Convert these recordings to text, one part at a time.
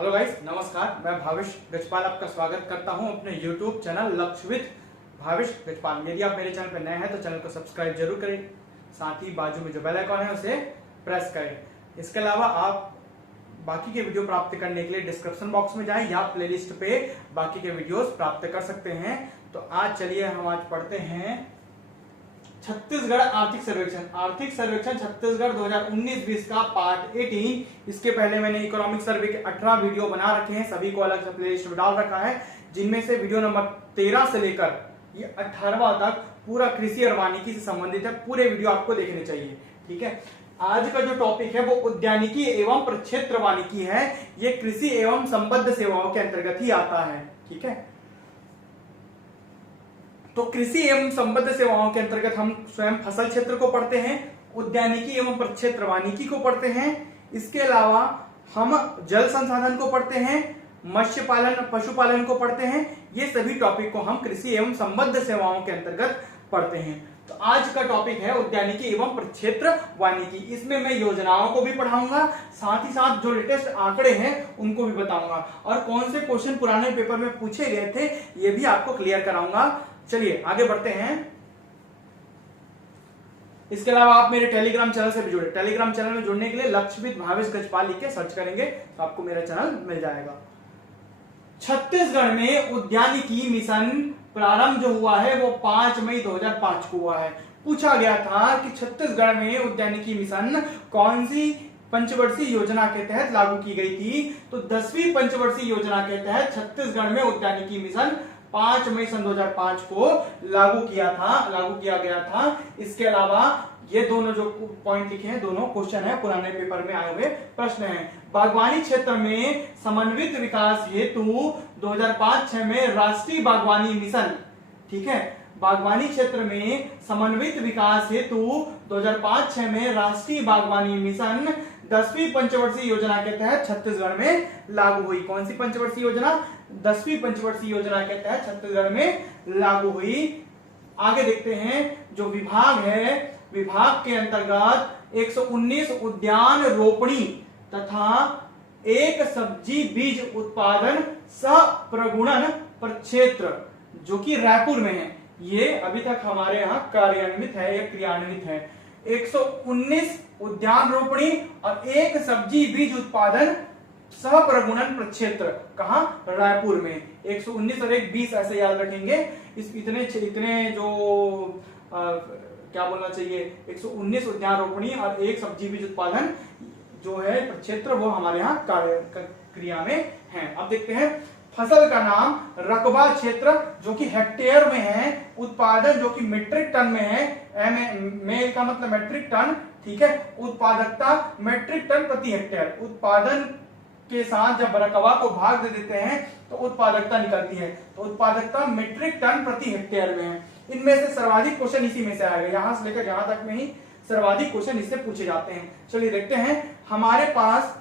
Hello guys, नमस्कार। मैं भावेश गजपाल आपका स्वागत करता हूं अपने YouTube चैनल लक्ष्य विद भावेश गजपाल। यदि आप मेरे चैनल पर नए हैं तो चैनल को सब्सक्राइब जरूर करें, साथ ही बाजू में जो बेल आइकॉन है उसे प्रेस करें। इसके अलावा आप बाकी के वीडियो प्राप्त करने के लिए डिस्क्रिप्शन बॉक्स में जाएं या प्लेलिस्ट पे बाकी के वीडियोस प्राप्त कर सकते हैं। तो आज चलिए हम आज पढ़ते हैं छत्तीसगढ़ आर्थिक सर्वेक्षण छत्तीसगढ़ 2019-20 का पार्ट 18। इसके पहले मैंने इकोनॉमिक सर्वे के 18 वीडियो बना रखे हैं, सभी को अलग से प्लेलिस्ट में डाल रखा है, जिनमें से वीडियो नंबर 13 से लेकर ये 18वां तक पूरा कृषि और वानिकी से संबंधित है। पूरे वीडियो आपको देखने चाहिए। ठीक है, आज का जो टॉपिक है वो उद्यानिकी एवं प्रक्षेत्र वानिकी है। ये कृषि एवं संबद्ध सेवाओं के अंतर्गत ही आता है। ठीक है, तो कृषि एवं संबद्ध सेवाओं के अंतर्गत हम स्वयं फसल क्षेत्र को पढ़ते हैं, उद्यानिकी एवं प्रक्षेत्र वानिकी को पढ़ते हैं। इसके अलावा हम जल संसाधन को पढ़ते हैं, मत्स्य पालन पशुपालन को पढ़ते हैं। ये सभी टॉपिक को हम कृषि एवं संबद्ध सेवाओं के अंतर्गत पढ़ते हैं। तो आज का टॉपिक है उद्यानिकी एवं प्रक्षेत्र वानिकी। इसमें मैं योजनाओं को भी पढ़ाऊंगा, साथ ही साथ जो लेटेस्ट आंकड़े हैं उनको भी बताऊंगा, और कौन से क्वेश्चन पुराने पेपर में पूछे गए थे ये भी आपको क्लियर कराऊंगा। चलिए आगे बढ़ते हैं। इसके अलावा आप मेरे टेलीग्राम चैनल से भी जुड़े। टेलीग्राम चैनल में जुड़ने के लिए लक्ष्य विद भावेश गजपाल लिख के सर्च करेंगे तो आपको मेरा चैनल मिल जाएगा। छत्तीसगढ़ में उद्यानिकी मिशन प्रारंभ जो हुआ है वो 5 मई 2005 को हुआ है। पूछा गया था कि छत्तीसगढ़ में उद्यानिकी मिशन कौन सी पंचवर्षीय योजना के तहत लागू की गई थी। तो 10वीं पंचवर्षीय योजना के तहत छत्तीसगढ़ में उद्यानिकी मिशन 5 मई सन 2005 को लागू किया गया था। इसके अलावा ये दोनों जो पॉइंट लिखे हैं दोनों क्वेश्चन है, पुराने पेपर में आए हुए प्रश्न हैं। बागवानी क्षेत्र में समन्वित विकास हेतु 2005-6 में राष्ट्रीय बागवानी मिशन, ठीक है, बागवानी क्षेत्र में समन्वित विकास हेतु 2005-6 में राष्ट्रीय बागवानी मिशन 10वीं पंचवर्षीय योजना के तहत छत्तीसगढ़ में लागू हुई। कौन सी पंचवर्षीय योजना? 10वीं पंचवर्षीय योजना के तहत छत्तीसगढ़ में लागू हुई। आगे देखते हैं, जो विभाग है, विभाग के अंतर्गत 119 उद्यान रोपणी तथा एक सब्जी बीज उत्पादन सह प्रगुणन प्रक्षेत्र जो कि रायपुर में है, ये अभी तक हमारे यहाँ कार्यान्वित है या क्रियान्वित है। 119 उद्यान रोपणी और एक सब्जी बीज उत्पादन सह प्रगुणन प्रक्षेत्र, कहां? रायपुर में। 119 और एक 20 ऐसे याद रखेंगे। इस इतने जो क्या बोलना चाहिए, 119 उद्यान रोपणी और एक सब्जी बीज उत्पादन जो है प्रक्षेत्र वो हमारे यहाँ कार्य क्रिया में है। अब देखते हैं फसल का नाम, रकबा क्षेत्र जो कि हेक्टेयर में है, उत्पादन जो कि मीट्रिक टन में है, मेल का मतलब मेट्रिक टन, ठीक है, उत्पादकता मेट्रिक टन प्रति हेक्टेयर। उत्पादन के साथ जब रकबा को भाग दे देते हैं तो उत्पादकता निकलती है, तो उत्पादकता मीट्रिक टन प्रति हेक्टेयर में है। इनमें से सर्वाधिक क्वेश्चन इसी में से आएगा, यहां से लेकर यहां तक में ही सर्वाधिक क्वेश्चन इससे पूछे जाते हैं। चलिए देखते हैं, हमारे पास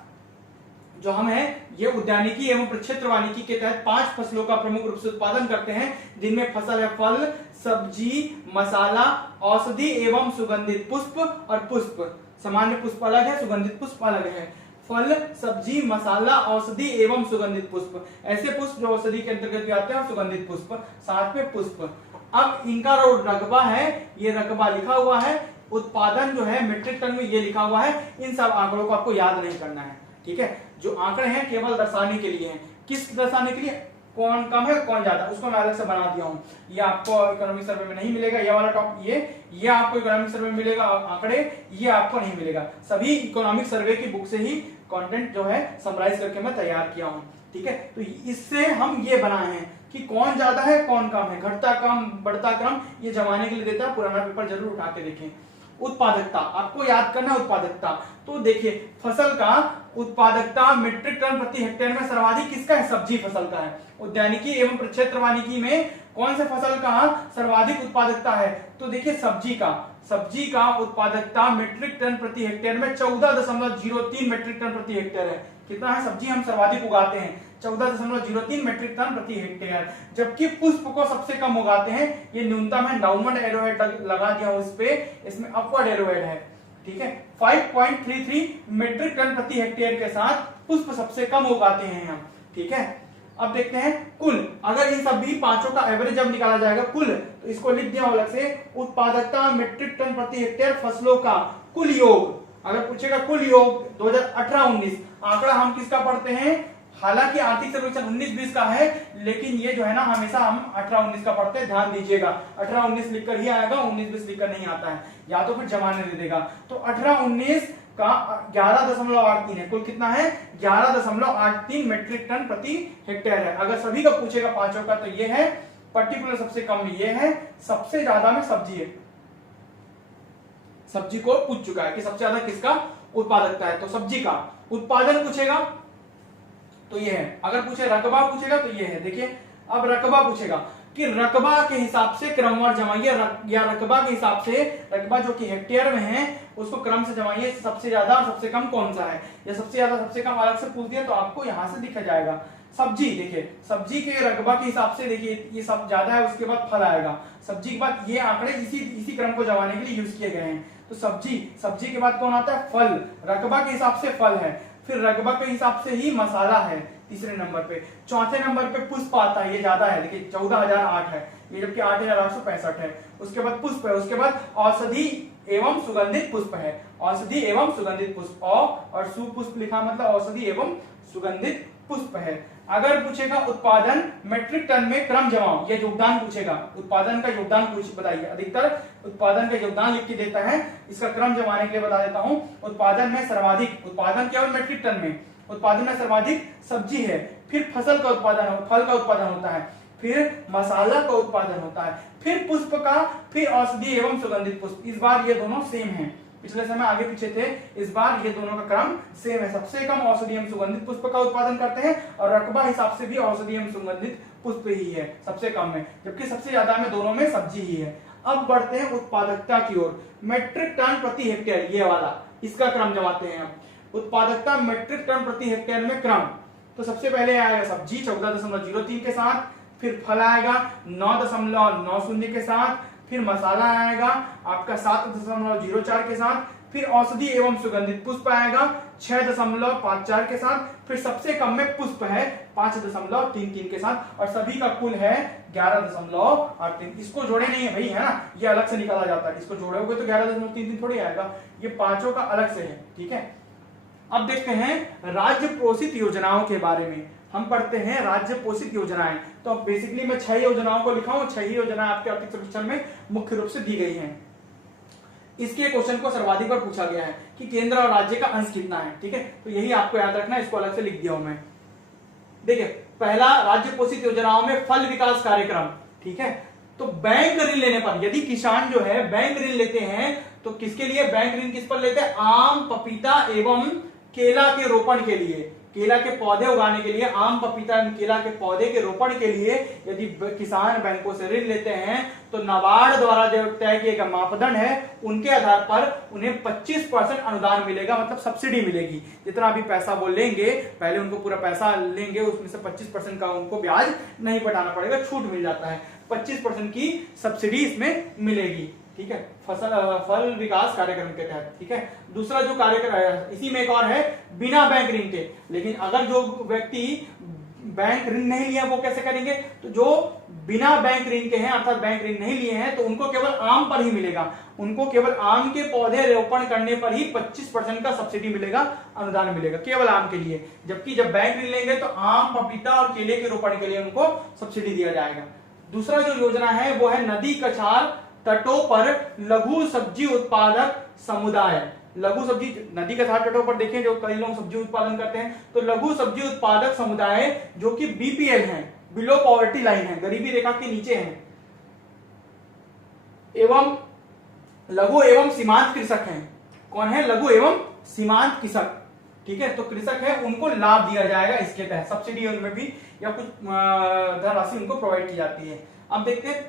जो हम है ये उद्यानिकी एवं प्रक्षेत्र वानिकी के तहत 5 फसलों का प्रमुख रूप से उत्पादन करते हैं, जिनमें फसल है फल, सब्जी, मसाला, औषधि एवं सुगंधित पुष्प और पुष्प। सामान्य पुष्प अलग है, सुगंधित पुष्प अलग है। फल, सब्जी, मसाला, औषधि एवं सुगंधित पुष्प, ऐसे पुष्प जो औषधि के अंतर्गत भी आते हैं, और सुगंधित पुष्प, साथ में पुष्प। अब इनका जो रकबा है, ये रकबा लिखा हुआ है, उत्पादन जो है मीट्रिक टन में ये लिखा हुआ है। इन सब आंकड़ों को आपको याद नहीं करना है, ठीक है। जो आंकड़े हैं केवल दर्शाने के लिए हैं। किस दर्शाने के लिए? कौन कम है कौन ज्यादा, उसको मैं अलग से बना दिया हूं। ये आपको इकोनॉमिक सर्वे में नहीं मिलेगा, ये वाला टॉप ये आपको इकोनॉमिक सर्वे में मिलेगा, आंकड़े ये आपको नहीं मिलेगा। सभी इकोनॉमिक सर्वे की बुक से ही कंटेंट जो है समराइज करके मैं तैयार किया हूं, ठीक है। तो इससे हम ये बनाए हैं कि कौन ज्यादा है कौन कम है, घटता क्रम बढ़ता क्रम ये जमाने के लिए देता है। पुराना पेपर जरूर उठा के देखें। उत्पादकता आपको याद करना है, उत्पादकता। तो देखिए फसल का उत्पादकता मीट्रिक टन प्रति हेक्टेयर में सर्वाधिक किसका है? सब्जी फसल का है। उद्यानिकी एवं प्रक्षेत्र वानिकी में कौन से फसल का सर्वाधिक उत्पादकता है? तो देखिए सब्जी का उत्पादकता मीट्रिक टन प्रति हेक्टेयर में 14.03 मीट्रिक टन प्रति हेक्टेयर है। कितना है? सब्जी हम सर्वाधिक उगाते हैं 14.03 मीट्रिक टन प्रति हेक्टेयर, जबकि पुष्प को सबसे कम उगाते हैं। ये न्यूनतम है, डाउनवर्ड एरोहेड लगा दिया हूं इस पे, इसमें अपवर्ड एरोहेड है, ठीक है। 5.33 मीट्रिक टन प्रति हेक्टेयर के साथ पुष्प सबसे कम उगाते हैं हम। ठीक है, अब देखते हैं कुल, अगर इन सभी पांचों का एवरेज जब निकाला जाएगा कुल, तो इसको लिख दिया अलग से, उत्पादकता मीट्रिक टन प्रति हेक्टेयर फसलों का कुल योग। अगर पूछेगा कुल योग 2018-19, आंकड़ा हम किसका पढ़ते हैं, हालांकि आर्थिक सर्वेक्षण 19-20 का है, लेकिन ये जो है ना हमेशा हम 18-19 का पढ़ते हैं, ध्यान दीजिएगा। 18-19 लिखकर ही आएगा, 19-20 लिखकर नहीं आता है, या तो फिर जमाने दे देगा। तो 18-19 का 11.83 है, कुल कितना है 11.83 मीट्रिक टन प्रति हेक्टेयर है। अगर सभी का पूछेगा पांचों का, तो ये है पर्टिकुलर, सबसे कम में ये है, सबसे ज्यादा में सब्जी है। सब्जी को पूछ चुका है कि सबसे ज्यादा किसका उत्पादकता है, तो सब्जी का। उत्पादन पूछेगा तो ये है, अगर पूछे रकबा पूछेगा तो ये है। देखिए अब रकबा पूछेगा कि रकबा के हिसाब से क्रमवार जमाइए, या रकबा के हिसाब से, रकबा जो कि हेक्टेयर में है उसको क्रम से जमाइए, सबसे ज्यादा और सबसे कम कौन सा है, या सबसे ज्यादा सबसे कम अलग से पूछ दिया तो आपको यहां से दिखा जाएगा। सब्जी, देखिए सब्जी के रकबा के हिसाब से, देखिए ये सब ज्यादा है, उसके बाद फल आएगा, सब्जी के बाद ये आंकड़े इसी क्रम को जमाने के लिए यूज किए गए हैं। तो सब्जी के बाद कौन आता है, फल, रकबा के हिसाब से फल है, फिर रकबा के हिसाब से ही मसाला है तीसरे नंबर पे, चौथे नंबर पे पुष्प आता है, ये ज्यादा है, देखिए 14,008 है ये, जबकि 8,865 है। उसके बाद पुष्प है, उसके बाद औषधि एवं सुगंधित पुष्प है, औषधि एवं सुगंधित पुष्प, और सुपुष्प लिखा मतलब औषधि एवं सुगंधित पुष्प है। अगर पूछेगा उत्पादन मीट्रिक टन में क्रम जमाओ, ये योगदान पूछेगा, उत्पादन का योगदान बताइए, अधिकतर उत्पादन का योगदान लिख के देता है, इसका क्रम जमाने के लिए बता देता हूं। उत्पादन में सर्वाधिक, उत्पादन केवल मीट्रिक टन में, उत्पादन में सर्वाधिक सब्जी है, फिर फसल का उत्पादन, फल का उत्पादन होता है, फिर मसाला का उत्पादन होता है, फिर पुष्प का, फिर औषधि एवं सुगंधित पुष्प। इस बार ये दोनों सेम हैं, पिछले समय आगे पीछे थे, इस बार ये दोनों का क्रम सेम है। सबसे कम औषधि एवं सुगंधित पुष्प का उत्पादन करते हैं, और रकबा हिसाब से भी औषधि एवं सुगंधित पुष्प ही है सबसे कम में, जबकि सबसे ज्यादा में दोनों में सब्जी ही है। अब बढ़ते हैं उत्पादकता की ओर, मीट्रिक टन प्रति हेक्टेयर, ये वाला, इसका क्रम जमाते हैं हम। उत्पादकता मीट्रिक टन प्रति हेक्टेयर में क्रम, तो सबसे पहले आएगा सब्जी 14.03 के साथ, फिर फल आएगा 9.90 के साथ, फिर मसाला आएगा आपका 7.04 के साथ, फिर औषधि एवं सुगंधित पुष्प आएगा 6.54 के साथ, फिर सबसे कम में पुष्प है 5.33 के साथ, और सभी का कुल है 11.83। इसको जोड़े नहीं है भाई, है ना, ये अलग से निकाला जाता है, इसको जोड़ोगे तो 11.33 थोड़ी आएगा, ये पांचों का अलग से है। ठीक है, अब देखते हैं राज्य पोषित योजनाओं के बारे में। हम पढ़ते हैं राज्य पोषित योजनाएं, तो बेसिकली मैं 6 योजनाओं को लिखा हूं, 6 योजनाएं आपके आर्थिक सर्वेक्षण में मुख्य रूप से दी गई हैं। इसके क्वेश्चन को सर्वाधिक बार पूछा गया है कि केंद्र और राज्य का अंश कितना है। ठीक है, तो यही आपको याद रखना है, इसको अलग से लिख दिया हूं मैं। देखिए पहला राज्य पोषित योजनाओं में फल विकास कार्यक्रम। ठीक है, तो बैंक ऋण लेने पर, यदि किसान जो है बैंक ऋण लेते हैं, तो किसके लिए बैंक ऋण किस पर लेते हैं, आम, पपीता एवं केला के रोपण के लिए, केला के पौधे उगाने के लिए, आम, पपीता एवं केला के पौधे के रोपण के लिए यदि किसान बैंकों से ऋण लेते हैं, तो नाबार्ड द्वारा जो तय किए गए मापदंड है उनके आधार पर उन्हें 25% अनुदान मिलेगा, मतलब सब्सिडी मिलेगी। जितना भी पैसा वो लेंगे, पहले उनको पूरा पैसा लेंगे, उसमें से 25% का उनको ब्याज नहीं पटाना पड़ेगा, छूट मिल जाता है, 25% की सब्सिडी इसमें मिलेगी। ठीक है, फल विकास कार्यक्रम के तहत। ठीक है, दूसरा जो कार्यक्रम है, इसी में एक और है बिना बैंक ऋण के, लेकिन अगर जो व्यक्ति बैंक ऋण नहीं लिया वो कैसे करेंगे, तो जो बिना बैंक ऋण के हैं, अर्थात बैंक ऋण नहीं लिए हैं, तो उनको केवल आम पर ही मिलेगा, उनको केवल आम के पौधे रोपण करने पर ही 25% का सब्सिडी मिलेगा, अनुदान मिलेगा केवल आम के लिए। जबकि जब बैंक ऋण लेंगे तो आम, पपीता और केले के रोपण के लिए उनको सब्सिडी दिया जाएगा। दूसरा जो योजना है वो है नदी कछार तटों पर लघु सब्जी उत्पादक समुदाय। लघु सब्जी, नदी के साथ तटों पर देखें जो कई लोग सब्जी उत्पादन करते हैं, तो लघु सब्जी उत्पादक समुदाय जो कि बीपीएल हैं, बिलो पॉवर्टी लाइन है, गरीबी रेखा के नीचे हैं, एवं लघु एवं सीमांत कृषक हैं। कौन है, लघु एवं सीमांत कृषक। ठीक है, तो कृषक है, उनको लाभ दिया जाएगा इसके तहत, सब्सिडी उनमें भी या कुछ धनराशि उनको प्रोवाइड की जाती है। अब देखते हैं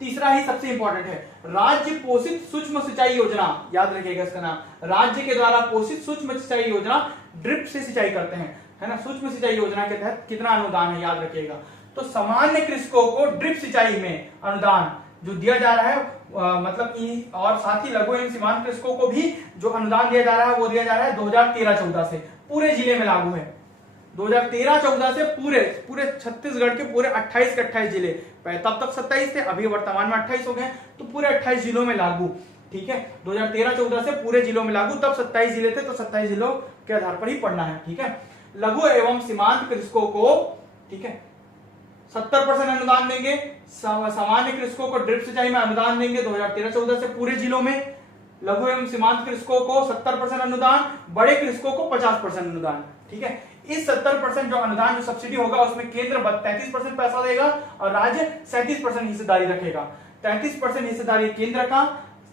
तीसरा ही सबसे इंपॉर्टेंट है, राज्य पोषित सूक्ष्म सिंचाई योजना। याद रखिएगा इसका नाम, राज्य के द्वारा पोषित सूक्ष्म सिंचाई योजना, ड्रिप से सिंचाई करते हैं, है ना। सूक्ष्म सिंचाई योजना के तहत कितना अनुदान है याद रखिएगा, तो सामान्य कृषकों को ड्रिप सिंचाई में अनुदान जो दिया जा रहा है मतलब और साथ ही लघु एवं सीमांत कृषकों को भी जो अनुदान दिया जा रहा है वो दिया जा रहा है 2013-14 से पूरे जिले में लागू है। 2013-14 से पूरे छत्तीसगढ़ के पूरे 28 के 28 जिले, तब तक 27 थे, अभी वर्तमान में 28 हो गए, तो पूरे 28 जिलों में लागू। ठीक है, 2013-14 से पूरे जिलों में लागू, तब 27 जिले थे, तो 27 जिलों के आधार पर ही पढ़ना है। ठीक है, लघु एवं सीमांत कृषकों को, ठीक है, 70% अनुदान देंगे। सामान्य कृषकों को ड्रिप सिंचाई में अनुदान देंगे 2013-14 से पूरे जिलों में। लघु एवं सीमांत कृषकों को 70% अनुदान, बड़े कृषकों को 50% अनुदान। ठीक है, इस 70% जो अनुदान जो सब्सिडी होगा उसमें केंद्र 33% पैसा देगा और राज्य 37% हिस्सेदारी रखेगा। 33% हिस्सेदारी केंद्र का,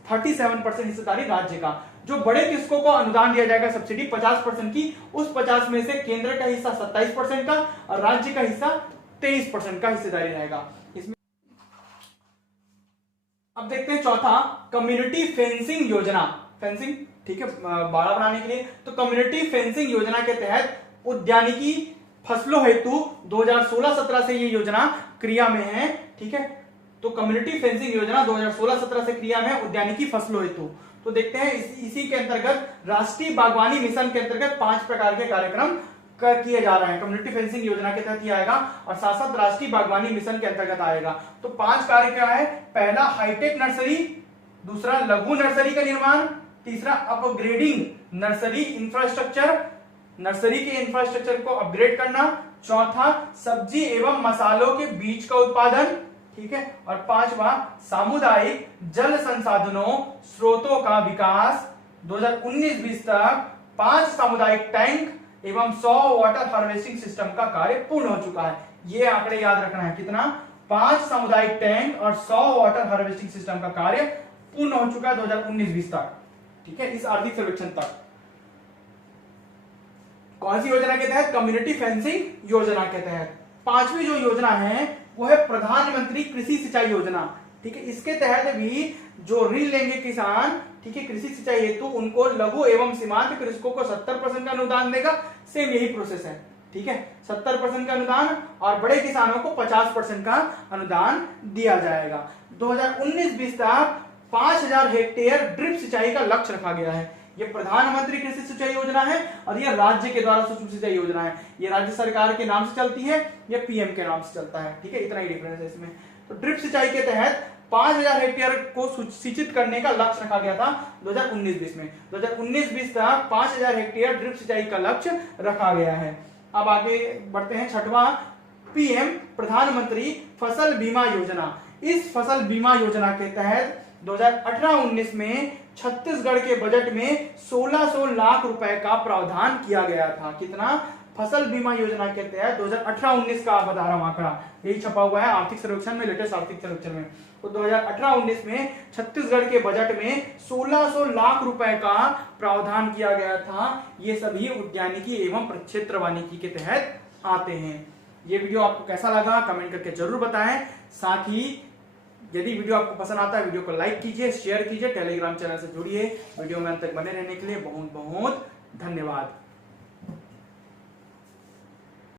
37% हिस्सेदारी राज्य का। जो बड़े कृषकों को अनुदान दिया जाएगा सब्सिडी 50% की, उस 50 में से केंद्र का हिस्सा 27% का और राज्य का हिस्सा 23% का हिस्सेदारी रहेगा इसमें। अब देखते हैं चौथा, कम्युनिटी फेंसिंग योजना। फेंसिंग, ठीक है, बाड़ा बनाने के लिए। तो कम्युनिटी फेंसिंग योजना के तहत उद्यानिकी फसलों हेतु 2016-17 से ये योजना क्रिया में है। ठीक है, तो कम्युनिटी फेंसिंग योजना 2016-17 से क्रिया में उद्यानिकी फसलों हेतु। तो देखते हैं इसी के अंतर्गत राष्ट्रीय बागवानी मिशन के अंतर्गत 5 प्रकार के कार्यक्रम किए जा रहे हैं। कम्युनिटी फेंसिंग योजना के तहत ये आएगा और साथ साथ राष्ट्रीय बागवानी मिशन के अंतर्गत आएगा। तो 5 कार्य क्या है? पहला हाईटेक नर्सरी, दूसरा लघु नर्सरी का निर्माण, तीसरा अपग्रेडिंग नर्सरी इंफ्रास्ट्रक्चर, नर्सरी के इंफ्रास्ट्रक्चर को अपग्रेड करना, चौथा सब्जी एवं मसालों के बीज का उत्पादन, ठीक है, और पांचवा सामुदायिक जल संसाधनों स्रोतों का विकास। 2019-20 तक 5 सामुदायिक टैंक एवं 100 वाटर हार्वेस्टिंग सिस्टम का कार्य पूर्ण हो चुका है। ये आंकड़े याद रखना है, कितना? 5 सामुदायिक टैंक और 100 वाटर हार्वेस्टिंग सिस्टम का कार्य पूर्ण हो चुका है 2019-20 तक। ठीक है, इस आर्थिक सर्वेक्षण तक। कौन सी योजना के तहत? कम्युनिटी फेंसिंग योजना के तहत। 5वीं जो योजना है वो है प्रधानमंत्री कृषि सिंचाई योजना। ठीक है, इसके तहत भी जो ऋण लेंगे किसान, ठीक है, कृषि सिंचाई हेतु, उनको लघु एवं सीमांत कृषकों को 70% का अनुदान देगा। सेम यही प्रोसेस है। ठीक है, 70% का अनुदान और बड़े किसानों को 50% का अनुदान दिया जाएगा। 2019-20 तक 5000 हेक्टेयर ड्रिप सिंचाई का लक्ष्य रखा गया है। ये प्रधानमंत्री कृषि सिंचाई योजना है और ये राज्य के द्वारा सूक्ष्म सिंचाई योजना है। ये राज्य सरकार के नाम से चलती है, ये पीएम के नाम से चलता है। ठीक है, इतना ही डिफरेंस है इसमें। तो ड्रिप सिंचाई के तहत 5000 हेक्टेयर को सिंचित करने का लक्ष्य रखा गया था 2019-20 में। 2019-20 तक 5000 हेक्टेयर ड्रिप सिंचाई का लक्ष्य रखा गया है। अब आगे बढ़ते हैं। 6वां, पीएम प्रधानमंत्री फसल बीमा योजना। इस फसल बीमा योजना के तहत 2018-19 में छत्तीसगढ़ के बजट में 1600 लाख रुपए का प्रावधान किया गया था। कितना? फसल बीमा योजना के तहत 2018-19 का बता रहा हूं आंकड़ा, यही छपा हुआ है आर्थिक सर्वेक्षण में, लेटेस्ट आर्थिक सर्वेक्षण में। तो 2018-19 में छत्तीसगढ़ के बजट में 1600 लाख रुपए का प्रावधान किया गया था। ये सभी उद्यानिकी एवं प्रक्षेत्र वानिकी के तहत आते हैं। ये वीडियो आपको कैसा लगा कमेंट करके जरूर बताएं। साथ ही यदि वीडियो आपको पसंद आता है वीडियो को लाइक कीजिए, शेयर कीजिए, टेलीग्राम चैनल से जुड़िए। वीडियो में अंत तक बने रहने के लिए बहुत बहुत धन्यवाद।